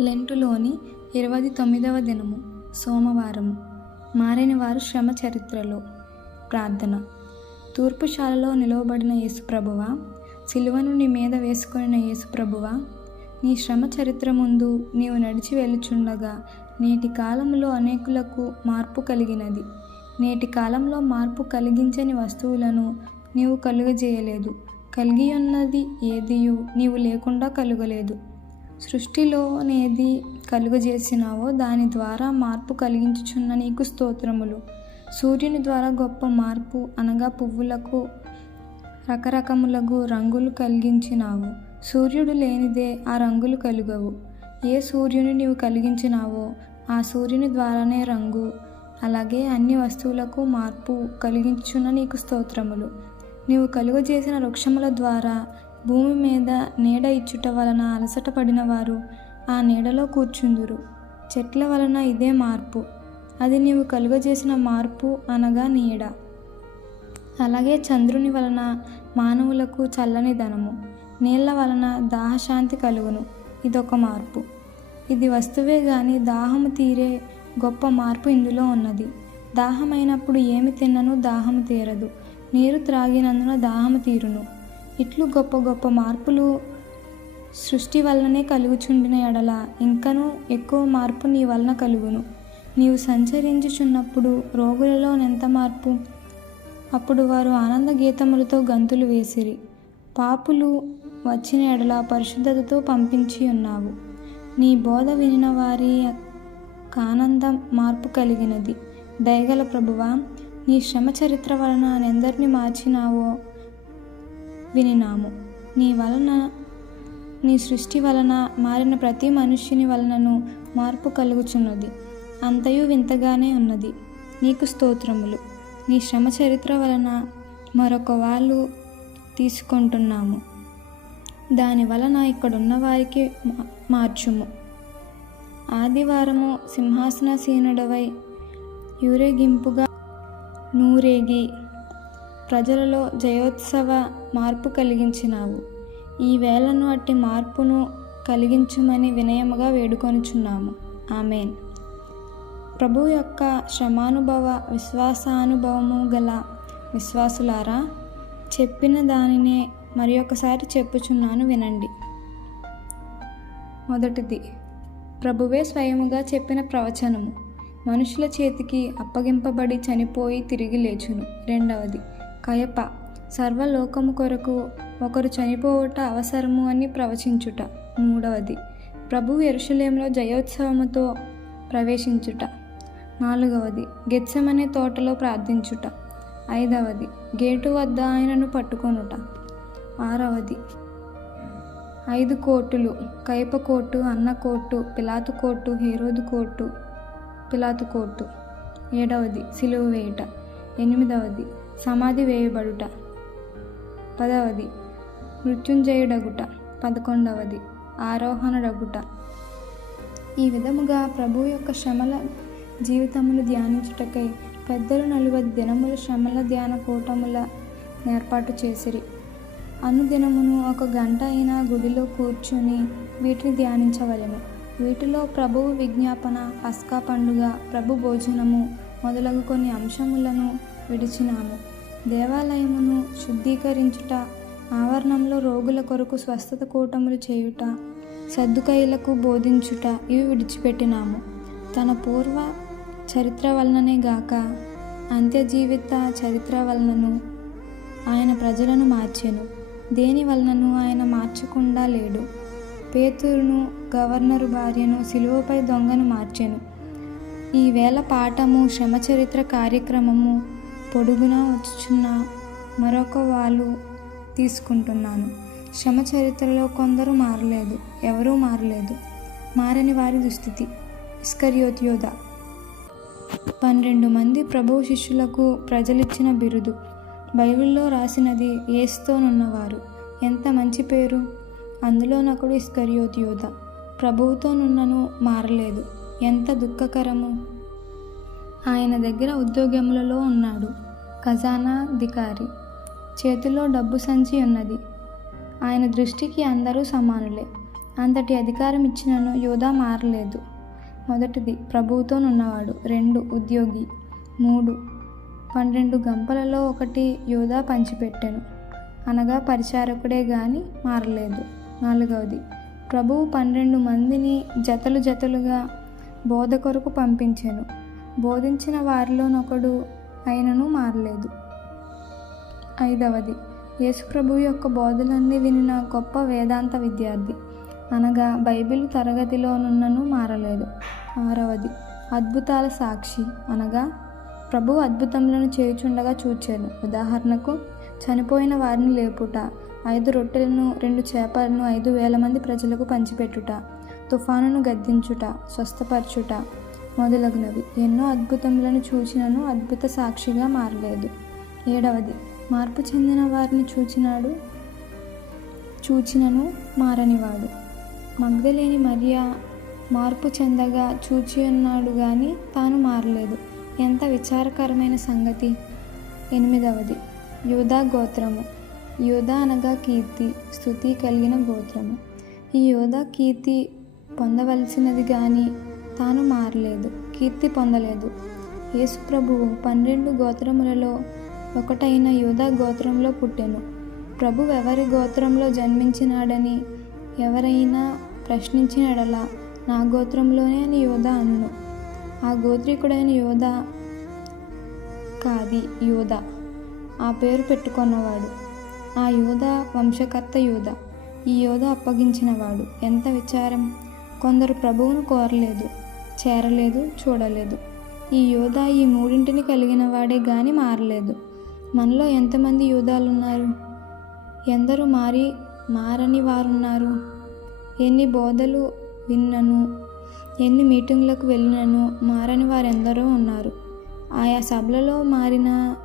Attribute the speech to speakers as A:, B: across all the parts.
A: లెంటులోని ఇరవై తొమ్మిదవ దినము సోమవారము. మారని వారు శ్రమ చరిత్రలో. ప్రార్థన. తూర్పుశాలలో నిలవబడిన యేసుప్రభువా సిలువను నీ మీద వేసుకున్న యేసుప్రభువా నీ శ్రమ చరిత్ర ముందు నీవు నడిచి వెళ్ళుచుండగా నేటి కాలంలో అనేకులకు మార్పు కలిగినది. నేటి కాలంలో మార్పు కలిగించని వస్తువులను నీవు కలుగజేయలేదు. కలిగి ఉన్నది ఏదియు నీవు లేకుండా కలుగలేదు. సృష్టిలోనేది కలుగజేసినావో దాని ద్వారా మార్పు కలిగించుచున్న నీకు స్తోత్రములు. సూర్యుని ద్వారా గొప్ప మార్పు అనగా పువ్వులకు రకరకములకు రంగులు కలిగించినావు. సూర్యుడు లేనిదే ఆ రంగులు కలుగవు. ఏ సూర్యుని నీవు కలిగించినావో ఆ సూర్యుని ద్వారానే రంగు అలాగే అన్ని వస్తువులకు మార్పు కలిగించున్న నీకు స్తోత్రములు. నీవు కలుగజేసిన వృక్షముల ద్వారా భూమి మీద నీడ ఇచ్చుట వలన అలసట పడిన వారు ఆ నీడలో కూర్చుందురు. చెట్ల వలన ఇదే మార్పు. అది నీవు కలుగజేసిన మార్పు అనగా నీడ. అలాగే చంద్రుని వలన మానవులకు చల్లని ధనము. నీళ్ళ వలన దాహశాంతి కలుగును. ఇదొక మార్పు. ఇది వస్తువే గాని దాహము తీరే గొప్ప మార్పు ఇందులో ఉన్నది. దాహమైనప్పుడు ఏమి తిన్నను దాహము తీరదు. నీరు త్రాగినందున దాహము తీరును. ఇట్లు గొప్ప గొప్ప మార్పులు సృష్టి వలననే కలుగుచుండిన ఎడల. ఇంకనూ ఎక్కువ మార్పు నీ వలన కలుగును. నీవు సంచరించుచున్నప్పుడు రోగులలో ఎంత మార్పు? అప్పుడు వారు ఆనంద గీతములతో గంతులు వేసిరి. పాపులు వచ్చిన ఎడల పరిశుద్ధతతో పంపించి ఉన్నావు. నీ బోధ వినిన వారి కానందం మార్పు కలిగినది. దయగల ప్రభువా నీ శ్రమ చరిత్ర వలన ఎందరిని మార్చినావో? వినినాము. నీ వలన నీ సృష్టి వలన మారిన ప్రతి మనుష్యుని వలనను మార్పు కలుగుచున్నది. అంతయు వింతగానే ఉన్నది. నీకు స్తోత్రములు. నీ శ్రమ చరిత్ర వలన మరొక వాళ్ళు తీసుకుంటున్నాము. దాని వలన ఇక్కడున్న వారికి మా- మార్చుము. ఆదివారము సింహాసనసీనుడవై యూరేగింపుగా నూరేగి ప్రజలలో జయోత్సవ మార్పు కలిగించినావు. ఈ వేళను అట్టి మార్పును కలిగించుమని వినయముగా వేడుకొనుచున్నాము. ఆమెన్. ప్రభు యొక్క శ్రమానుభవ విశ్వాసానుభవము గల విశ్వాసులారా చెప్పిన దానినే మరి ఒకసారి చెప్పుచున్నాను వినండి. మొదటిది ప్రభువే స్వయముగా చెప్పిన ప్రవచనము. మనుషుల చేతికి అప్పగింపబడి చనిపోయి తిరిగి లేచును. రెండవది కయప సర్వలోకము కొరకు ఒకరు చనిపోవుట అవసరము అని ప్రవచించుట. మూడవది ప్రభు ఎరుషులేంలో జయోత్సవముతో ప్రవేశించుట. నాలుగవది గెచ్చమనే తోటలో ప్రార్థించుట. ఐదవది గేటు వద్ద ఆయనను పట్టుకొనుట. ఆరవది ఐదు కోటులు Caiaphas court Annas court Pilate court Herod court Pilate court. ఏడవది సిలువ వేయట. ఎనిమిదవది సమాధి వేయబడుట. పదవది మృత్యుంజయుడగుట. పదకొండవది ఆరోహణడగుట. ఈ విధముగా ప్రభు యొక్క శ్రమల జీవితములు ధ్యానించుటకై పెద్దలు నలువది దినములు శ్రమల ధ్యాన కూటముల ఏర్పాటు చేసిరి. అనుదినమును ఒక గంట అయినా గుడిలో కూర్చుని వీటిని ధ్యానించవలెను. వీటిలో ప్రభువు విజ్ఞాపన పస్కా పండుగ ప్రభు భోజనము మొదలగు కొన్ని అంశములను విడిచినాము. దేవాలయమును శుద్ధీకరించుట ఆవరణంలో రోగుల కొరకు స్వస్థత కూటములు చేయుట సర్దుకైలకు బోధించుట ఇవి విడిచిపెట్టినాము. తన పూర్వ చరిత్ర వలననే గాక అంత్యజీవిత చరిత్ర వలనను ఆయన ప్రజలను మార్చెను. దేని వలనను ఆయన మార్చకుండా లేడు. పేతురును గవర్నరు భార్యను సిలువపై దొంగను మార్చెను. ఈ వేళ పాఠము శ్రమ చరిత్ర కార్యక్రమము పొడుగునా వచ్చుచున్న మరొక వాళ్ళు తీసుకుంటున్నాను. శ్రమ చరిత్రలో కొందరు మారలేదు ఎవరూ మారలేదు. మారని వారి దుస్థితి. ఇస్కర్యోత్యోధ పన్నెండు మంది ప్రభు శిష్యులకు ప్రజలిచ్చిన బిరుదు. బైబిల్లో రాసినది ఏస్తోనున్నవారు. ఎంత మంచి పేరు? అందులోనొకడు ఇస్కర్యోత్యోధ ప్రభువుతోనున్నను మారలేదు. ఎంత దుఃఖకరము? ఆయన దగ్గర ఉద్యోగములలో ఉన్నాడు. ఖజానా అధికారి చేతిలో డబ్బు సంచి ఉన్నది. ఆయన దృష్టికి అందరూ సమానులే. అంతటి అధికారం ఇచ్చినను యోధా మారలేదు. మొదటిది ప్రభువుతోనున్నవాడు రెండు ఉద్యోగి మూడు పన్నెండు గంపలలో ఒకటి యోధా పంచిపెట్టెను. అనగా పరిచారకుడే గాని మారలేదు. నాలుగవది ప్రభువు పన్నెండు మందిని జతలు జతలుగా బోధ కొరకు పంపించాను. బోధించిన వారిలోనొకడు అయినను మారలేదు. ఐదవది యేసుప్రభు యొక్క బోధలన్నీ వినిన గొప్ప వేదాంత విద్యార్థి. అనగా బైబిల్ తరగతిలోనున్నను మారలేదు. ఆరవది అద్భుతాల సాక్షి. అనగా ప్రభు అద్భుతములను చేయుచుండగా చూచాను. ఉదాహరణకు చనిపోయిన వారిని లేపుట ఐదు రొట్టెలను రెండు చేపలను ఐదు వేల మంది ప్రజలకు పంచిపెట్టుట తుఫానును గద్దించుట స్వస్థపరచుట మొదలగునవి. ఎన్నో అద్భుతములను చూచినను అద్భుత సాక్షిగా మారలేదు. ఏడవది మార్పు చెందిన వారిని చూచినాడు చూచినను మారనివాడు. మగ్ధలేని మరియా మార్పు చెందగా చూచి ఉన్నాడు కానీ తాను మారలేదు. ఎంత విచారకరమైన సంగతి. ఎనిమిదవది యోధా గోత్రము. యోధా అనగా కీర్తి స్థుతి కలిగిన గోత్రము. ఈ యోధా కీర్తి పొందవలసినది కానీ తాను మారలేదు కీర్తి పొందలేదు. యేసుప్రభువు పన్నెండు గోత్రములలో ఒకటైన యూదా గోత్రంలో పుట్టెను. ప్రభు ఎవరి గోత్రంలో జన్మించినాడని ఎవరైనా ప్రశ్నించినడలా నా గోత్రంలోనే అని యోధ అనును. ఆ గోత్రికుడైన యోధ కాది యోధ ఆ పేరు పెట్టుకున్నవాడు. ఆ యోధ వంశకర్త యోధ ఈ యోధ అప్పగించినవాడు. ఎంత విచారం? కొందరు ప్రభువును కోరలేదు. చేరలేదు చూడలేదు. ఈ యోధ ఈ మూడింటిని కలిగిన వాడే గాని మారలేదు. మనలో ఎంతమంది యూధాలున్నారు? ఎందరు మారి మారని వారున్నారు? ఎన్ని బోధలు విన్నను? ఎన్ని మీటింగ్లకు వెళ్ళినను? మారని వారెందరో ఉన్నారు. ఆయా సభలలో మారిన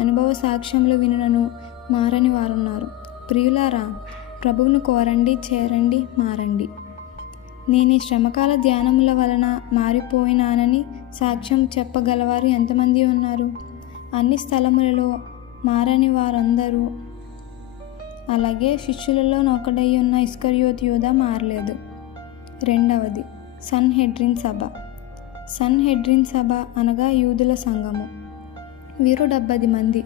A: అనుభవ సాక్ష్యములు వినను మారని వారున్నారు. ప్రియులారా ప్రభువును కోరండి చేరండి మారండి. నేను ఈ శ్రమకాల ధ్యానముల వలన మారిపోయినానని సాక్ష్యం చెప్పగలవారు ఎంతమంది ఉన్నారు? అన్ని స్థలములలో మారని వారందరూ అలాగే శిష్యులలో ఒకడై ఉన్న ఇస్కర్యోత్ యోధ మారలేదు. రెండవది సన్ హెడ్రిన్ సభ. సన్ హెడ్రిన్ సభ అనగా యూదుల సంఘము. వీరు డెబ్బది మంది.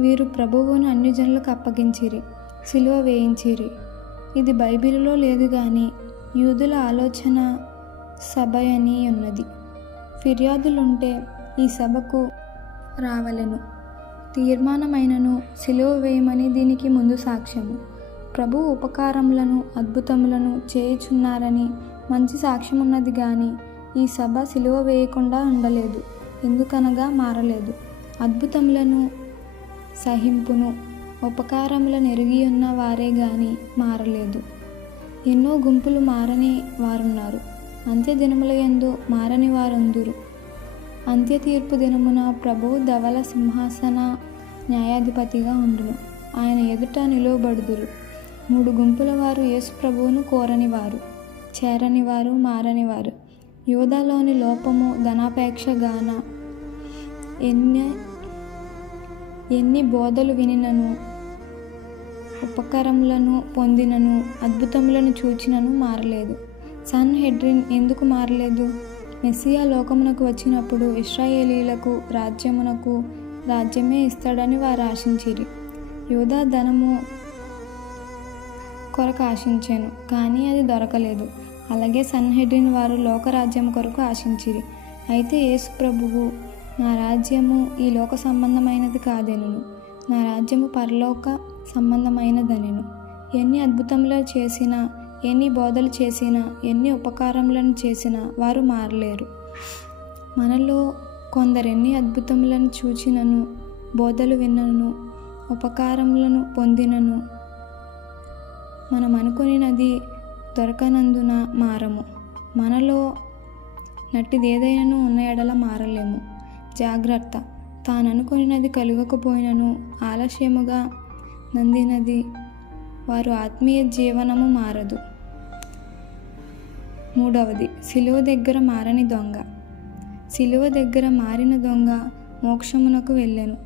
A: వీరు ప్రభువును అన్యజనులకు అప్పగించిరి సిలువ వేయించిరి. ఇది బైబిల్లో లేదు కానీ యూదుల ఆలోచన సభ అని ఉన్నది. ఫిర్యాదులుంటే ఈ సభకు రావలెను. తీర్మానమైనను సిలువ వేయమని దీనికి ముందు సాక్ష్యము. ప్రభు ఉపకారములను అద్భుతములను చేయుచున్నారని మంచి సాక్ష్యం ఉన్నది కానీ ఈ సభ సిలువ వేయకుండా ఉండలేదు ఎందుకనగా మారలేదు. అద్భుతములను సహింపును ఉపకారములను ఎరిగి ఉన్న వారే కానీ మారలేదు. ఎన్నో గుంపులు మారని వారున్నారు. అంత్య దినముల యందు మారని వారందురు. అంత్య తీర్పు దినమున ప్రభు ధవల సింహాసన న్యాయాధిపతిగా ఉండును. ఆయన ఎదుట నిలువబడుదురు. మూడు గుంపుల వారు యేసు ప్రభువును కోరని వారు చేరని వారు మారని వారు యోధాలోని లోపము ధనాపేక్ష గాన ఎన్ని ఎన్ని బోధలు వినినను ఉపకారములను పొందినను అద్భుతములను చూచినను మారలేదు. సన్ హెడ్రిన్ ఎందుకు మారలేదు? మెస్సియా లోకమునకు వచ్చినప్పుడు ఇస్రాయేలీలకు రాజ్యమునకు రాజ్యమే ఇస్తాడని వారు ఆశించిరి. యోధా ధనము కొరకు ఆశించాను కానీ అది దొరకలేదు. అలాగే సన్హెడ్రిన్ వారు లోకరాజ్యం కొరకు ఆశించిరి. అయితే యేసు ప్రభువు నా రాజ్యము ఈ లోక సంబంధమైనది కాదేను నా రాజ్యము పరలోక సంబంధమైనదనెను. ఎన్ని అద్భుతములు చేసినా ఎన్ని బోధలు చేసినా ఎన్ని ఉపకారములను చేసినా వారు మారలేరు. మనలో కొందరెన్ని అద్భుతములను చూచినను బోధలు విన్నను ఉపకారములను పొందినను మనం అనుకునినది దొరకనందున మారము. మనలో నట్టిదేదైనాను ఉన్న ఎడల మారలేము. జాగ్రత్త. తాను అనుకునినది కలుగకపోయినను ఆలస్యముగా నందినది. వారు ఆత్మీయ జీవనము మారదు. మూడవది సిలువ దగ్గర మారని దొంగ. సిలువ దగ్గర మారిన దొంగ మోక్షమునకు వెళ్ళెను.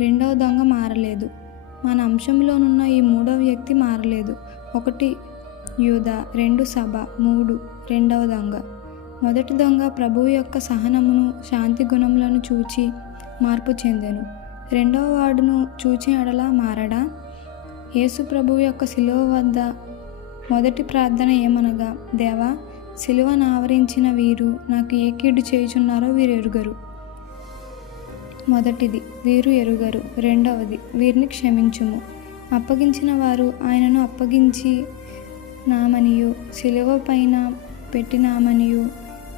A: రెండవ దొంగ మారలేదు. మన అంశంలోనున్న ఈ మూడవ వ్యక్తి మారలేదు. ఒకటి యూద. రెండు సభ. మూడు రెండవ దొంగ. మొదటి దొంగ ప్రభువు యొక్క సహనమును శాంతి గుణములను చూచి మార్పు చెందెను. రెండవ వాడును చూచి అడలా మారడా? యేసుప్రభు యొక్క శిలువ వద్ద మొదటి ప్రార్థన ఏమనగా దేవా శిలువను ఆవరించిన వీరు నాకు ఏ కీడు చేయుచున్నారో వీరు ఎరుగరు. మొదటిది వీరు ఎరుగరు. రెండవది వీరిని క్షమించుము. అప్పగించిన వారు ఆయనను అప్పగించి నామనియు శిలువ పైన పెట్టినామనియు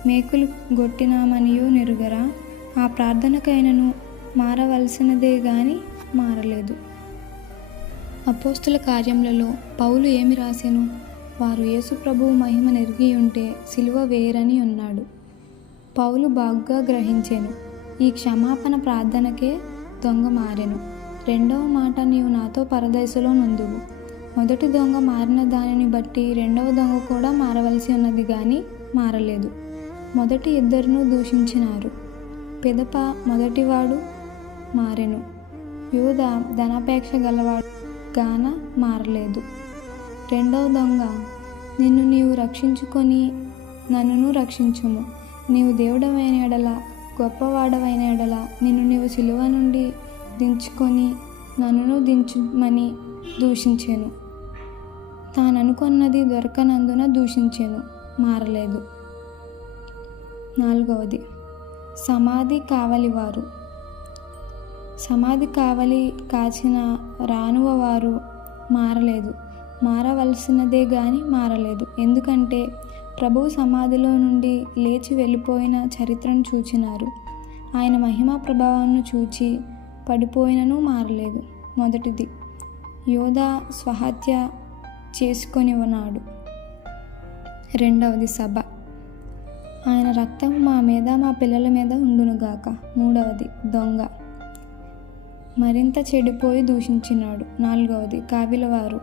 A: మేకులు గొట్టినామనియు నెరుగరా? ఆ ప్రార్థనకైనను మారవలసినదే గాని మారలేదు. అపోస్తుల కార్యములలో పౌలు ఏమి రాసెను? వారు యేసుప్రభువు మహిమ నెరిగి ఉంటే సిలువ వేరని ఉన్నాడు. పౌలు బాగుగా గ్రహించాను. ఈ క్షమాపణ ప్రార్థనకే దొంగ మారెను. రెండవ మాట నీవు నాతో పరదశలో నుందువు. మొదటి దొంగ మారిన దానిని బట్టి రెండవ దొంగ కూడా మారవలసి ఉన్నది కానీ మారలేదు. మొదటి ఇద్దరును దూషించినారు. పిదప మొదటివాడు మారెను. యూద ధనాపేక్ష గలవాడు గాన మారలేదు. రెండవ దొంగ నిన్ను నీవు రక్షించుకొని నన్నును రక్షించుము. నీవు దేవుడవైన ఎడల గొప్పవాడవైన ఎడల నిన్ను నీవు సిలువ నుండి దించుకొని నన్నును దించుమని దూషించాను. తాను అనుకున్నది దొరకనందున దూషించాను మారలేదు. నాలుగవది సమాధి కావలివారు. సమాధి కావలి కాచిన రానువ వారు మారలేదు. మారవలసినదే గాని మారలేదు. ఎందుకంటే ప్రభువు సమాధిలో నుండి లేచి వెళ్ళిపోయిన చరిత్రను చూచినారు. ఆయన మహిమా ప్రభావాన్ని చూచి పడిపోయినను మారలేదు. మొదటిది యోధా స్వహత్య చేసుకొని ఉన్నాడు రెండవది సభ ఆయన రక్తం మా మీద మా పిల్లల మీద ఉండునుగాక. మూడవది దొంగ మరింత చెడిపోయి దూషించినాడు. నాలుగవది కావిలవారు.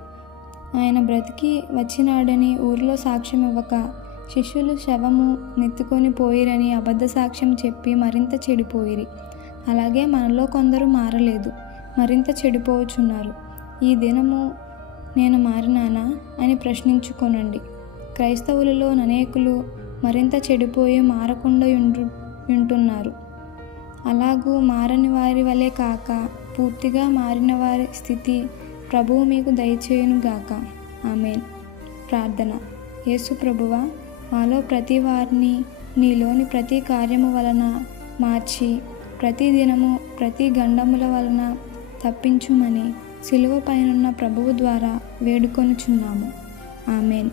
A: ఆయన బ్రతికి వచ్చినాడని ఊరిలో సాక్ష్యం ఇవ్వక శిష్యులు శవము నెత్తుకొని పోయిరని అబద్ధ సాక్ష్యం చెప్పి మరింత చెడిపోయిరి. అలాగే మనలో కొందరు మారలేదు మరింత చెడిపోవచ్చున్నారు. ఈ దినము నేను మారినానా అని ప్రశ్నించుకొనండి. క్రైస్తవులలో అనేకులు మరింత చెడిపోయి మారకుండా ఉంటున్నారు అలాగూ మారని వారి వలె కాక పూర్తిగా మారిన వారి స్థితి ప్రభువు మీకు దయచేయును గాక. ఆమెన్. ప్రార్థన. యేసు ప్రభువ మాలో ప్రతి వారిని నీలోని ప్రతి కార్యము వలన మార్చి ప్రతి దినము ప్రతి గండముల వలన తప్పించుమని సిలువ పైనున్న ప్రభువు ద్వారా వేడుకొనుచున్నాము. ఆమెన్.